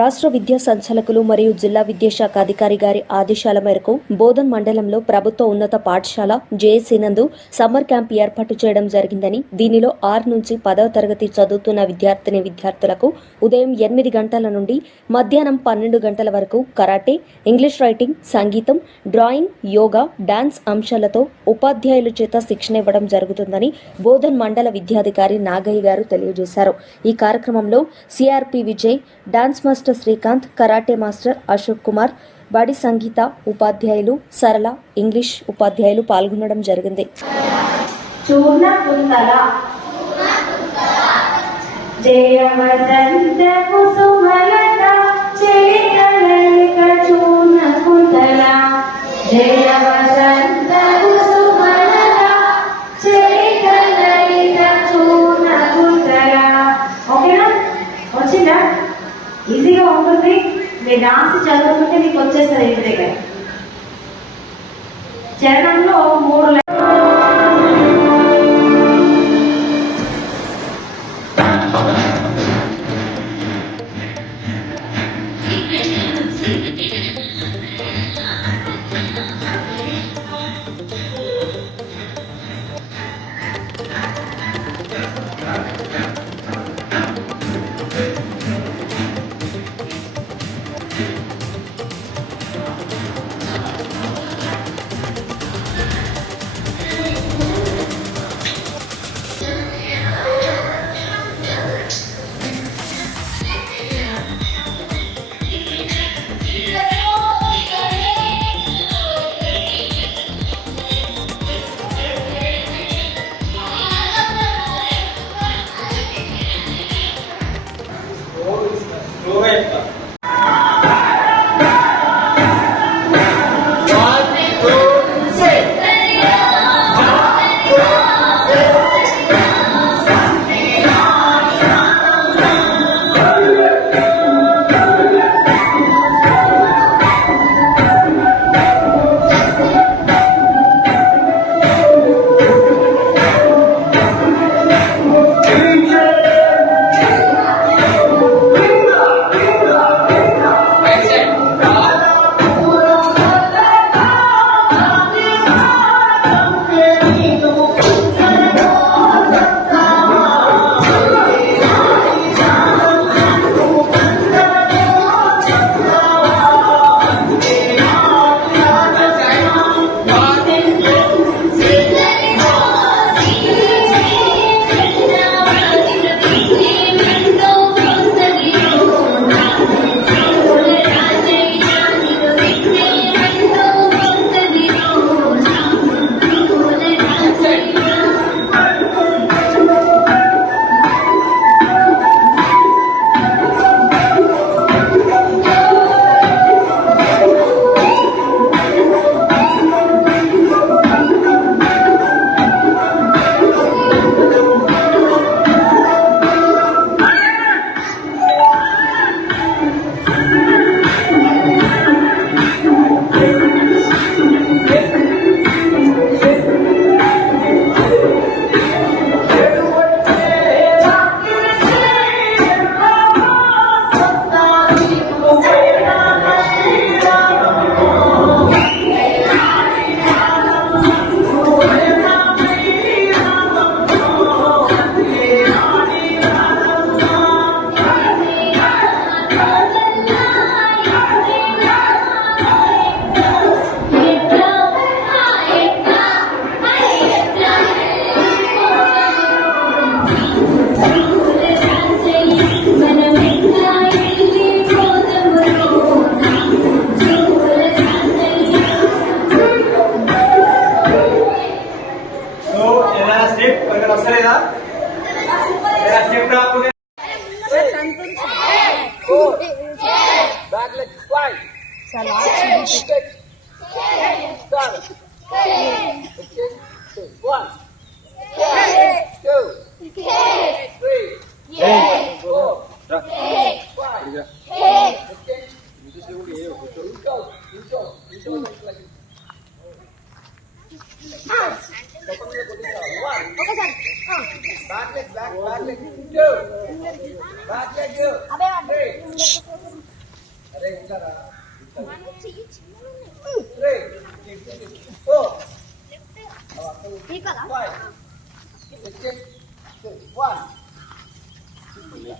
రాష్ట్ర విద్యా సంచాలకులు మరియు జిల్లా విద్యాశాఖ అధికారి గారి ఆదేశాల మేరకు బోధన్ మండలంలో ప్రభుత్వ ఉన్నత పాఠశాల జేఏసీ నందు సమ్మర్ క్యాంప్ ఏర్పాటు చేయడం జరిగిందని దీనిలో ఆరు నుంచి పదవ తరగతి చదువుతున్న విద్యార్థిని విద్యార్థులకు ఉదయం ఎనిమిది గంటల నుండి మధ్యాహ్నం పన్నెండు గంటల వరకు కరాటే ఇంగ్లీష్ రైటింగ్ సంగీతం డ్రాయింగ్ యోగా డాన్స్ అంశాలతో ఉపాధ్యాయుల చేత శిక్షణ ఇవ్వడం జరుగుతుందని బోధన్ మండల విద్యాధికారి నాగయ్య గారు తెలియజేశారు. ఈ కార్యక్రమంలో CRP Vijay dance master Srikanth karate master Ashok Kumar బడి సంగీత ఉపాధ్యాయులు సరళ ఇంగ్లీష్ ఉపాధ్యాయులు పాల్గొనడం జరిగింది. చూర్ణ రాసి చదువుకుంటే మీకు వచ్చేస్తుంది ఇంటి దగ్గర. చరణంలో మూడు ఏదైనా స్టెప్ రాకపోతే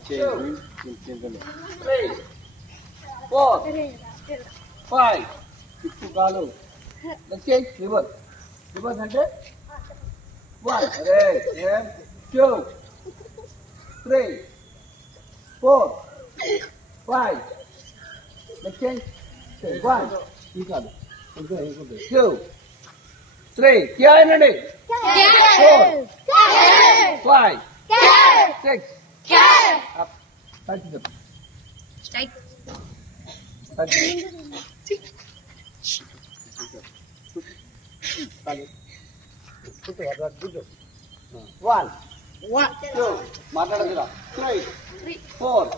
chain green, chin chin the Three, four, five, fifty balu. Let's change river. River hundred. One, okay, and two, three, four, five. Let's change. One, you got it. Okay, okay. Two, three. Yeah, and it. Four, five, six. Thank you. One. Two. Three. Four.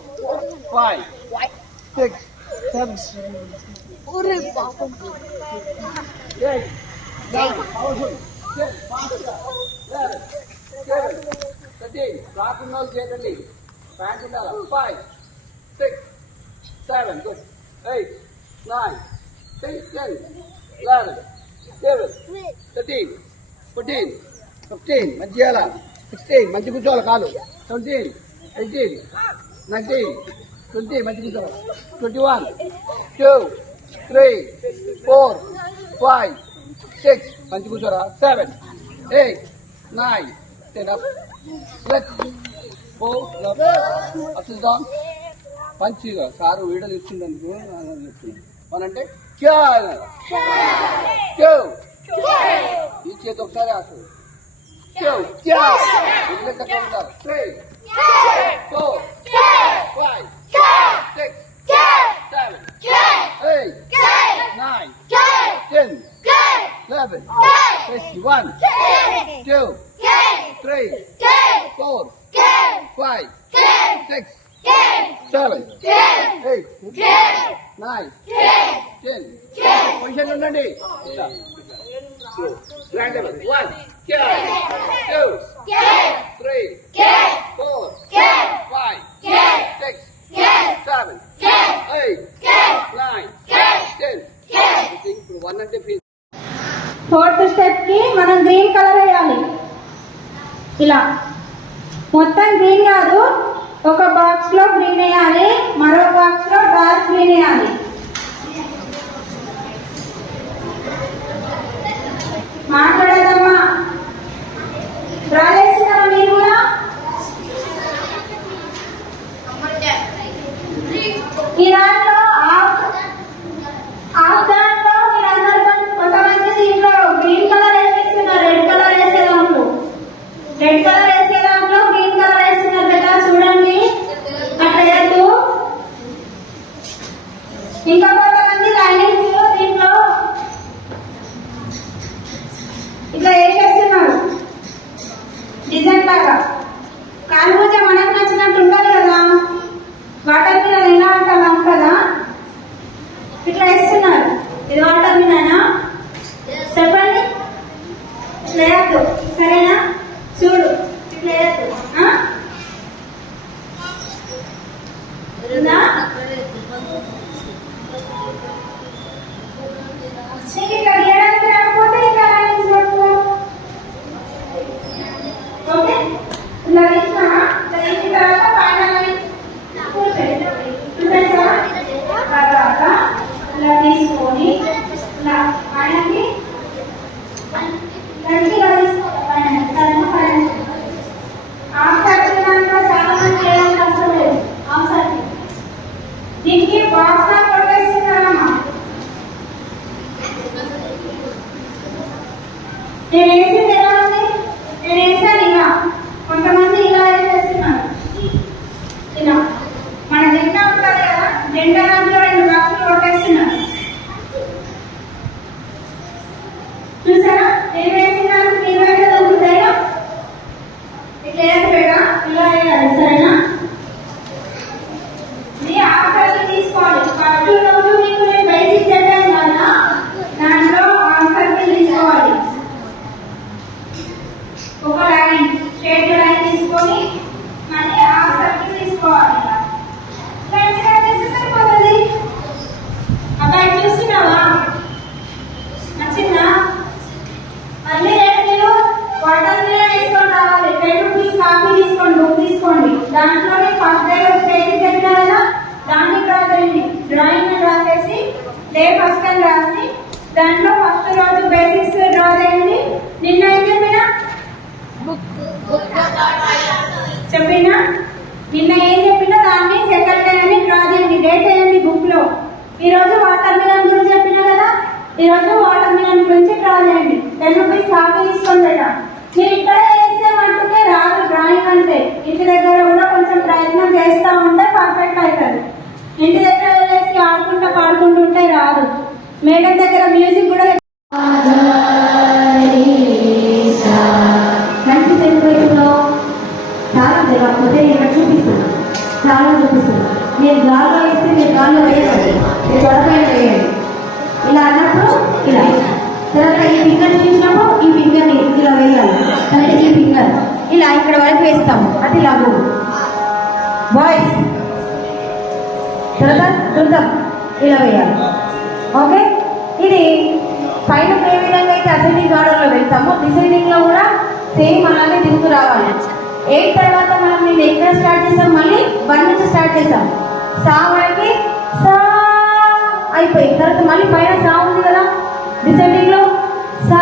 Five. Six. Seven. Eight. Nine. Thirteen రాకుండా చేయండి. Pant ఉండాలి five six seven good eight nine ten ten eleven seven thirteen fourteen fifteen మంచి చేయాలా sixteen మంచి కూర్చోవాలి కాలు seventeen eighteen nineteen twenty మంచి కూర్చోవాలి. Twenty one two three four five six మంచి కూర్చోరా. సెవెన్ ఎయిట్ నైన్ టెన్ పో అసలు పంచిగా సారు వీడలు ఇచ్చిండనుకో చెప్తున్నాను మనంటే క్యో క్యో. ఈ చేతి ఒకసారి ఆసరు క్యో. Nine ten 11, 61, 2, 3, 4, 5, 6, 7, 8, 9, 10. Position ఉండండి Random. 1, 2, 3, 4, 5, 6, 7, 8, 9, 10. ఇప్పుడు 1 అంటే ఫోర్త్ స్టెప్కి మనం గ్రీన్ కలర్ వేయాలి. ఇలా. మొత్తం గ్రీన్ కాదు. ఒక బాక్స్లో గ్రీన్ వేయాలి. మరో బాక్స్లో డార్క్ గ్రీన్ వేయాలి. మాట్లాడదమ్మా? డ్రా చేస్తున్నారా మీరు కూడా? ఈ దాంట్లో ఇంకా కొంతమంది లైనింగ్స్ ఇలా తీసుకొని ఇలా పైనకి గట్టిగా తీసుకోవాలి పైన తర్వాత పైన హాఫ్ సర్కిల్ దాంట్లో చాలా మంది చేయడానికి అసలు లేదు హాఫ్ సర్కిల్ దీనికి బాక్స్ లా కొట్టేస్తున్నారమ్మా నేను వేసింది ఎలా ఉంది నేను వేసాను ఇలా కొంతమంది ఇలా వేసేస్తున్నారు ఇలా మన జెండా ఉంటుంది కదా జెండా దాంట్లో రెండు బాక్సులు కొట్టేస్తున్నారు చూసారా నేను వేసినాను మీరు వేసేది ఉంటుందా ఇట్లా వేయకపోయినా ఇలా వేయాలి సరేనా ఇది ఆఫర్లు తీసుకోవాలి ఫస్ట్ రోజు మీకు నేను బేసిక్ చెప్పాను కదా దాంట్లో ఆఫర్లు తీసుకోవాలి ఒక లైన్ స్ట్రేట్ లైన్ తీసుకొని మళ్ళీ హాఫ్ సర్కిల్ తీసుకోవాలి ఇలా లైన్ కట్ చేస్తే సరిపోతుంది టెన్ రూపీస్ కాఫీ తీసుకోండి మీరు ఇక్కడ వేస్తే మటుకే రాదు డ్రాయింగ్ అంటే ఇంటి దగ్గర కూడా కొంచెం ప్రయత్నం చేస్తూ ఉంటే పర్ఫెక్ట్ అవుతుంది ఇంటి దగ్గర వెళ్ళేసి ఆడుకుంటూ పాడుకుంటుంటే రాదు. మేడం దగ్గర మ్యూజిక్ కూడా కంటి తెలుగులో చాలా లేకపోతే నేను ఇక్కడ చూపిస్తున్నాను చాలా చూపిస్తున్నాను నేను గాల్లో వేస్తే మీరు గాల్లో వేయకండి. మీరు వేయండి. ఇలా వేయాలి ఫింగర్ ఇలా ఇక్కడ వరకు వేస్తాము. అది లఘు. బాయ్స్ తర్వాత వృద్ధం ఇలా వేయాలి. ఓకే ఇది పైన ఏ విధంగా అయితే అసెండింగ్ ఆర్డర్లో వెళ్తామో డిసెండింగ్లో కూడా సేమ్ అలాగే దిగుతూ రావాలి. ఎయిట్ తర్వాత మనం నేను ఎక్కడ స్టార్ట్ చేస్తాం? మళ్ళీ వన్ నుంచి స్టార్ట్ చేస్తాం. సా వరకి సా అయిపోయి తర్వాత మళ్ళీ పైన సా ఉంది కదా? డిసెండింగ్లో సా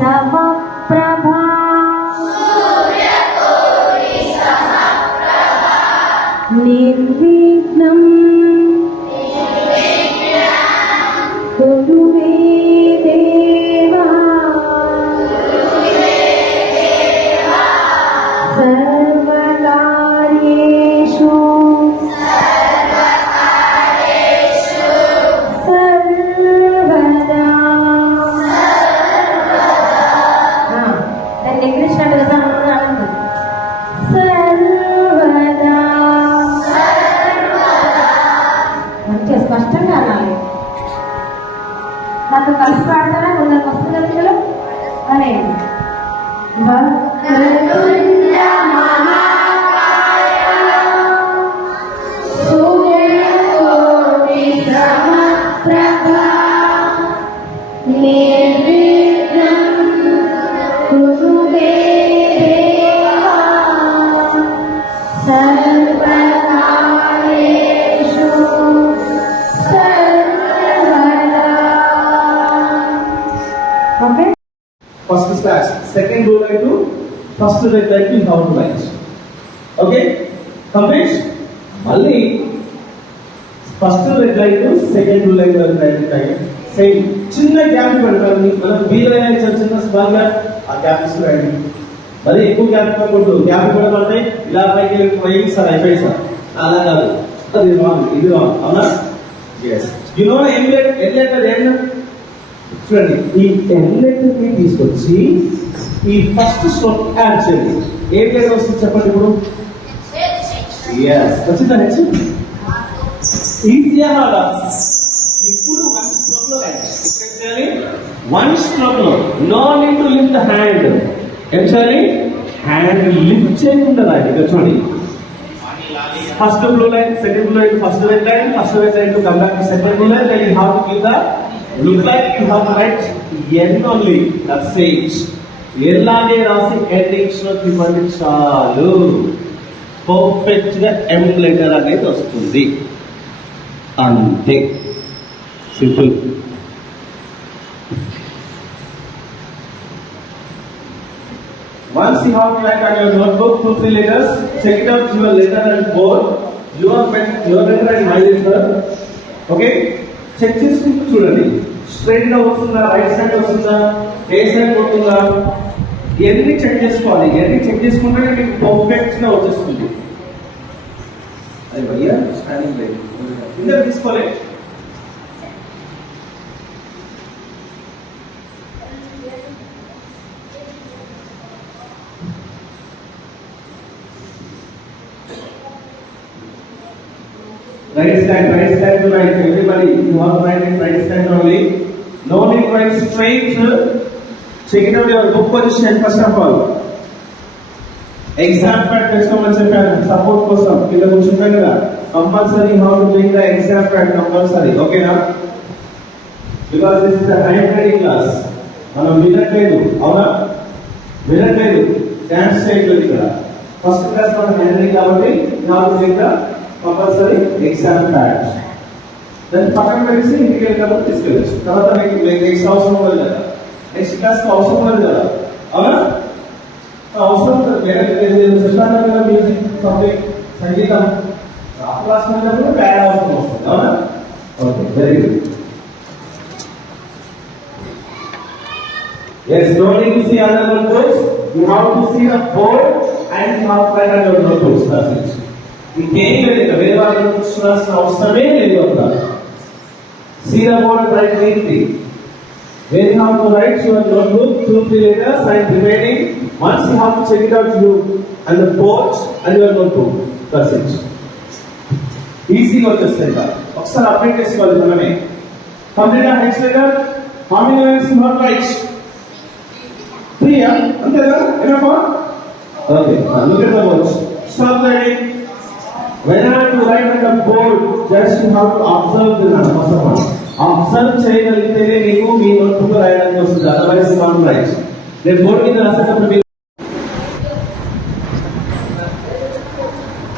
Nah. మంచిగా అనాలి నాతో కలిసి పాడతారా కొందరికి వస్తుందా పిల్లలు అనేది first red line to how to okay? Complete? మళ్ళీ first red light second row line వరకు ఉంటాయి. సేమ్ చిన్న గ్యాప్ పెడతారు మనం వీలైన చిన్న చిన్న స్మాల్ గ్యాప్ ఆ గ్యాప్ తీసుకురండి మరి ఎక్కువ గ్యాప్ ఇవ్వకూడదు. గ్యాప్ ఇవ్వడం అంటే ఇలా పైకి పోయి సార్ అయిపోయింది సార్. అలా కాదు. అది రాంగ్ ఇది రాంగ్ అవునా? ఎస్ యు నో ఏం లేదు ఎన్ లెటర్ ఎన్ చూడండి. ఈ ఎన్ లెటర్ని తీసుకొచ్చి ఈ ఫస్ట్ స్టోక్ యాడ్ చేయండి ఏం లెటర్ వస్తుంది చెప్పండి ఇప్పుడు ఎస్ వచ్చిందా హెచ్ ఈజీగా హార్డా ఇప్పుడు వన్ స్ట్రోక్లో రాయండి ఇప్పుడు ఏం చేయాలి one స్ట్రోక్లో no need to lift the hand ఏం చేయాలి హ్యాండ్ లిఫ్ట్ చేయకుండా రాయండి ఇక్కడ చూడండి first blue line second blue line first red line first red line to come back to second blue line then you have to give the look like you have to write n only. That says ఎలాగే రాసి endings లో ఇవ్వండి చాలు perfect గా M letter అనేది వస్తుంది అంతే simple Once you have to write on your notebook two three letters, check it out your letter and board. Your pen, your letter and my letter. Okay? Check చేసుకుంటూ చూడండి straight గా వస్తుందా right side వస్తుందా ఏ side పోతుందా ఎన్ని check చేసుకోవాలి ఎన్ని check చేసుకుంటే మీకు పర్ఫెక్ట్గా వచ్చేస్తుంది అది భయ్యా స్కానింగ్ బై ఇందరు తీసుకోలే write stand only no need write straight need to write straight. Check it out your book position first of all. Exam pad తెచ్చుకోమని చెప్పాను. సపోర్ట్ కోసం. కింద కూర్చుంటాం కదా. Compulsory how to bring the exam pad compulsory ఓకేనా? Because this is the hand writing class మనం వినట్లేదు. అవునా? వినట్లేదు. డాన్స్ చేయట్లేదు ఇక్కడ. ఫస్ట్ క్లాస్ మనం హ్యాండ్ రైటింగ్ కాబట్టి how to bring the compulsory exam pad దాన్ని పక్కన పెట్టేసి ఇంటికి వెళ్ళినప్పుడు తీసుకెళ్ళచ్చు. తర్వాత మీకు మీకు నెక్స్ట్ అవసరం ఉండదు కదా. నెక్స్ట్ క్లాస్ అవసరం ఉండదు కదా అవునా అవసరం ఉండదు వేరే చూస్తాను కదా మ్యూజిక్ సబ్జెక్ట్ సంగీతం ఆ క్లాస్ వెళ్ళినప్పుడు ప్యాడ్ అవసరం వస్తుంది అవునా okay very good Yes, no need to see other notebooks. You have to see the board and you have to write on your notebooks. That's it. ఇంకేం లేదు ఇక వేరే వాళ్ళ చూడాల్సిన అవసరమే లేదు అక్కడ See the board and write neatly. When you have to write your notebook, two, three letters and remaining, once you have to check it out, you and the board and your notebook. That's it. ఈజీగా వచ్చేస్తాయి ఇంకా ఒకసారి update చేసుకోవాలి మనమే complete ఆ next letter how many lines you have write three అంతేనా ఎనఫా okay look at the words stop writing when I to write write the board just you have to observe observe the of. Observe చేయగలిగితేనే నీకు మీ notebook రాయడానికి వస్తుంది. Otherwise right నేను board మీద రాసేటప్పుడు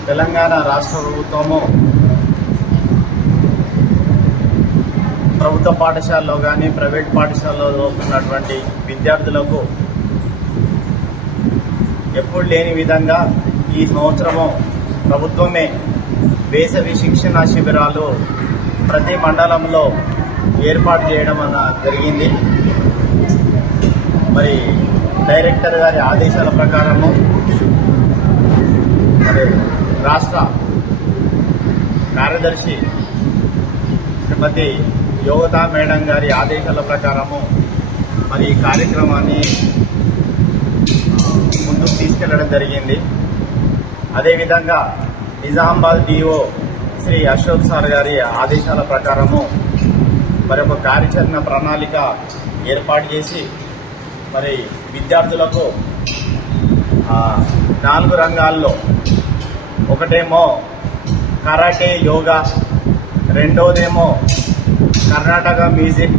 తెలంగాణ రాష్ట్ర ప్రభుత్వము ప్రభుత్వ పాఠశాలలో కానీ ప్రైవేట్ పాఠశాలలో చదువుతున్నటువంటి విద్యార్థులకు ఎప్పుడు లేని విధంగా ఈ సంవత్సరము ప్రభుత్వమే వేసవి శిక్షణ శిబిరాలు ప్రతి మండలంలో ఏర్పాటు చేయడం అన్న జరిగింది. మరి డైరెక్టర్ గారి ఆదేశాల ప్రకారము మరి రాష్ట్ర కార్యదర్శి శ్రీమతి యోగతా మేడం గారి ఆదేశాల ప్రకారము మరి ఈ కార్యక్రమాన్ని ముందుకు తీసుకెళ్ళడం జరిగింది. అదేవిధంగా నిజామాబాద్ డిఓ శ్రీ అశోక్ సార్ గారి ఆదేశాల ప్రకారము మరి ఒక కార్యాచరణ ప్రణాళిక ఏర్పాటు చేసి మరి విద్యార్థులకు ఆ, నాలుగు రంగాల్లో ఒకటేమో కరాటే యోగా రెండోదేమో కర్ణాటక మ్యూజిక్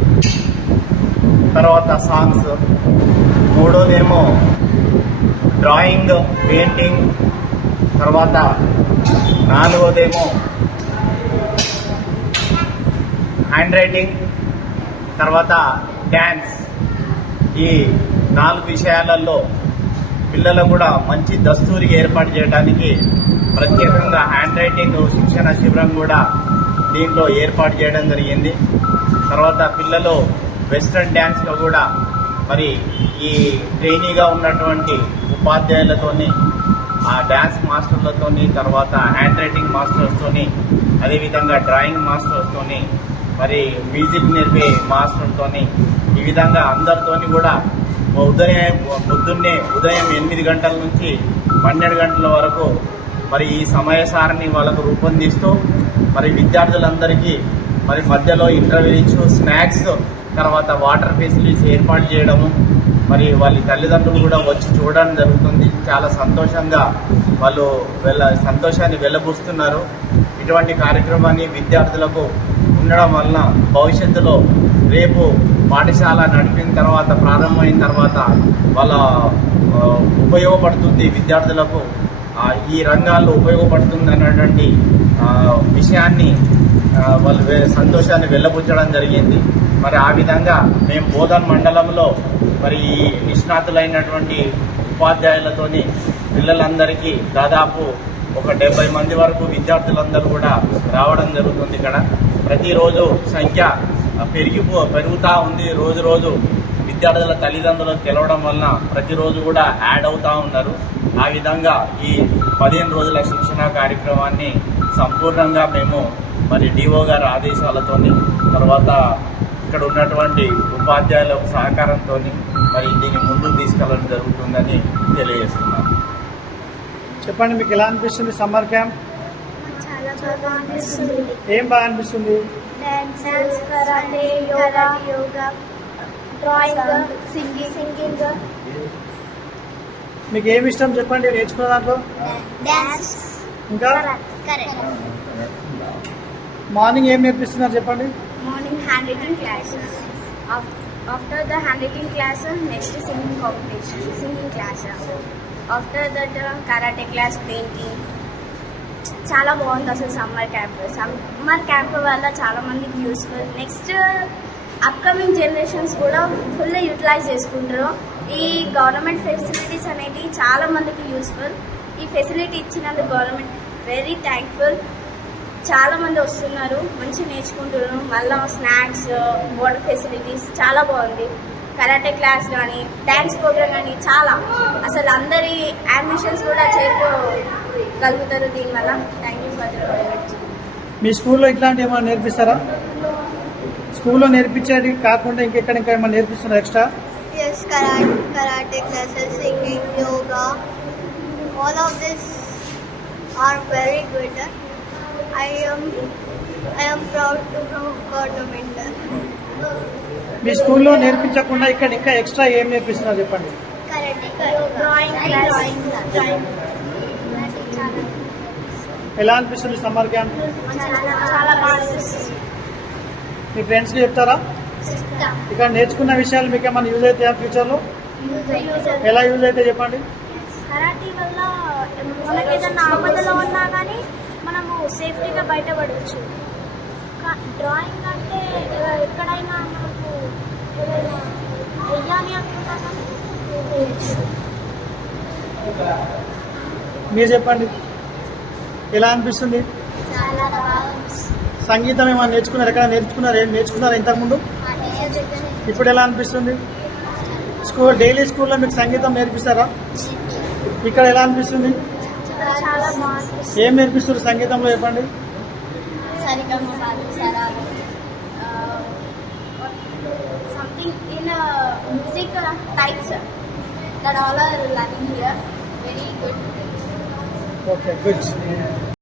తర్వాత సాంగ్స్ మూడోదేమో డ్రాయింగ్ పెయింటింగ్ తర్వాత నాలుగోదేమో హ్యాండ్ రైటింగ్ తర్వాత డ్యాన్స్ ఈ నాలుగు విషయాలలో పిల్లలు కూడా మంచి దస్తూరికి ఏర్పాటు చేయడానికి ప్రత్యేకంగా హ్యాండ్ రైటింగ్ శిక్షణ శిబిరం కూడా దీంట్లో ఏర్పాటు చేయడం జరిగింది. తర్వాత పిల్లలు వెస్ట్రన్ డ్యాన్స్లో కూడా మరి ఈ ట్రైనీగా ఉన్నటువంటి ఉపాధ్యాయులతోని ఆ డ్యాన్స్ మాస్టర్లతోని తర్వాత హ్యాండ్ రైటింగ్ మాస్టర్స్తోని అదేవిధంగా డ్రాయింగ్ మాస్టర్స్తోని మరి మ్యూజిక్ నేర్పే మాస్టర్తోని ఈ విధంగా అందరితోని కూడా ఉదయం పొద్దున్నే ఉదయం ఎనిమిది గంటల నుంచి పన్నెండు గంటల వరకు మరి ఈ సమయ సారిని వాళ్ళకు రూపొందిస్తూ మరి విద్యార్థులందరికీ మరి మధ్యలో ఇంటర్వ్యూ ఇచ్చు స్నాక్స్ తర్వాత వాటర్ ఫెసిలిటీస్ ఏర్పాటు చేయడము మరి వాళ్ళ తల్లిదండ్రులు కూడా వచ్చి చూడడం జరుగుతుంది. చాలా సంతోషంగా వాళ్ళు వెళ్ళ సంతోషాన్ని వెళ్ళబుస్తున్నారు ఇటువంటి కార్యక్రమాన్ని విద్యార్థులకు ఉండడం వలన భవిష్యత్తులో రేపు పాఠశాల నడిపిన తర్వాత ప్రారంభమైన తర్వాత వాళ్ళ ఉపయోగపడుతుంది విద్యార్థులకు. ఈ రంగాల్లో ఉపయోగపడుతుంది అన్నటువంటి విషయాన్ని వాళ్ళు సంతోషాన్ని వెళ్ళబుచ్చడం జరిగింది. మరి ఆ విధంగా మేము బోధన్ మండలంలో మరి ఈ నిష్ణాతులైనటువంటి ఉపాధ్యాయులతోని పిల్లలందరికీ దాదాపు ఒక డెబ్బై మంది వరకు విద్యార్థులందరూ కూడా రావడం జరుగుతుంది ఇక్కడ. ప్రతిరోజు సంఖ్య పెరిగిపో పెరుగుతూ ఉంది. రోజు రోజు విద్యార్థుల తల్లిదండ్రులకు తెలవడం వలన ప్రతిరోజు కూడా యాడ్ అవుతూ ఉన్నారు. ఆ విధంగా ఈ పదిహేను రోజుల శిక్షణ కార్యక్రమాన్ని సంపూర్ణంగా మేము మరి డిఓ గారి ఆదేశాలతో తర్వాత ఇక్కడ ఉన్నటువంటి ఉపాధ్యాయుల సహకారంతో మరి దీన్ని ముందుకు తీసుకెళ్ళడం జరుగుతుందని తెలియజేస్తున్నాను. చెప్పండి మీకు ఎలా అనిపిస్తుంది సమ్మర్ క్యాంప్? ఏం బాగా అనిపిస్తుంది? Dance karate yoga yoga drawing singing singing. మీకు ఏమి ఇష్టం చెప్పండి నేర్చుకున్న దాంట్లో? ఇంకా? మార్నింగ్ ఏం నేర్పిస్తున్నారు చెప్పండి? Morning hand writing classes after the hand writing class next singing competition singing class after that karate class painting. చాలా బాగుంది అసలు సమ్మర్ క్యాంప్. సమ్మర్ క్యాంప్ వల్ల చాలా మందికి యూస్ఫుల్ నెక్స్ట్ అప్కమింగ్ జనరేషన్స్ కూడా ఫుల్ యూటిలైజ్ చేసుకుంటారు. ఈ గవర్నమెంట్ ఫెసిలిటీస్ అనేవి చాలా మందికి యూస్ఫుల్ ఈ ఫెసిలిటీ ఇచ్చినందుకు గవర్నమెంట్ వెరీ థ్యాంక్ఫుల్ చాలా మంది వస్తున్నారు మంచి నేర్చుకుంటున్నారు. మళ్ళీ స్నాక్స్ వాటర్ ఫెసిలిటీస్ చాలా బాగుంది. కరాటే క్లాస్ కానీ డ్యాన్స్ ప్రోగ్రామ్ కానీ చాలా. అసలు అందరి అంబిషన్స్ కూడా చేరుకోగలుగుతారు దీనివల్ల. థ్యాంక్ యూ ఫర్ మీ స్కూల్లో ఇట్లాంటి ఏమైనా నేర్పిస్తారా? స్కూల్లో నేర్పించేది కాకుండా ఇంకెక్కడ ఇంకా ఏమైనా నేర్పిస్తున్నారు extra? Yes, karate, karate classes, singing, yoga, all of this are very good. I am I am proud to be government. మీ స్కూల్లో నేర్పించకుండా ఇక్కడ ఇంకా ఎక్స్ట్రా ఏం నేర్పిస్తున్నారు చెప్పండి. ఎలా అనిపిస్తుంది సమ్మర్ క్యాంప్. మీ ఫ్రెండ్స్కి చెప్తారా? ఇక్కడ నేర్చుకున్న విషయాలు మీకు ఏమైనా యూజ్ అవుతాయా ఫ్యూచర్లో? ఎలా యూజ్ అయితే చెప్పండి? కరాటీ వల్ల మనకి ఏదైనా ఆపదలో ఉన్నా కానీ మనము సేఫ్టీగా బయటపడవచ్చు. డ్రాయింగ్ అంటే ఎక్కడైనా మనకు వెయ్యాలి వేయచ్చు. మీరు చెప్పండి. ఎలా అనిపిస్తుంది? సంగీతం ఏమైనా నేర్చుకున్నారు? ఎక్కడ నేర్చుకున్నారు? ఏం నేర్చుకున్నారా ఇంతకుముందు ఇప్పుడు ఎలా అనిపిస్తుంది? స్కూల్ డైలీ స్కూల్లో మీకు సంగీతం నేర్పిస్తారా? ఇక్కడ ఎలా అనిపిస్తుంది? ఏం నేర్పిస్తారు సంగీతంలో? చెప్పండి. Uh, something in a music types that all are learning here. Very good. Okay good.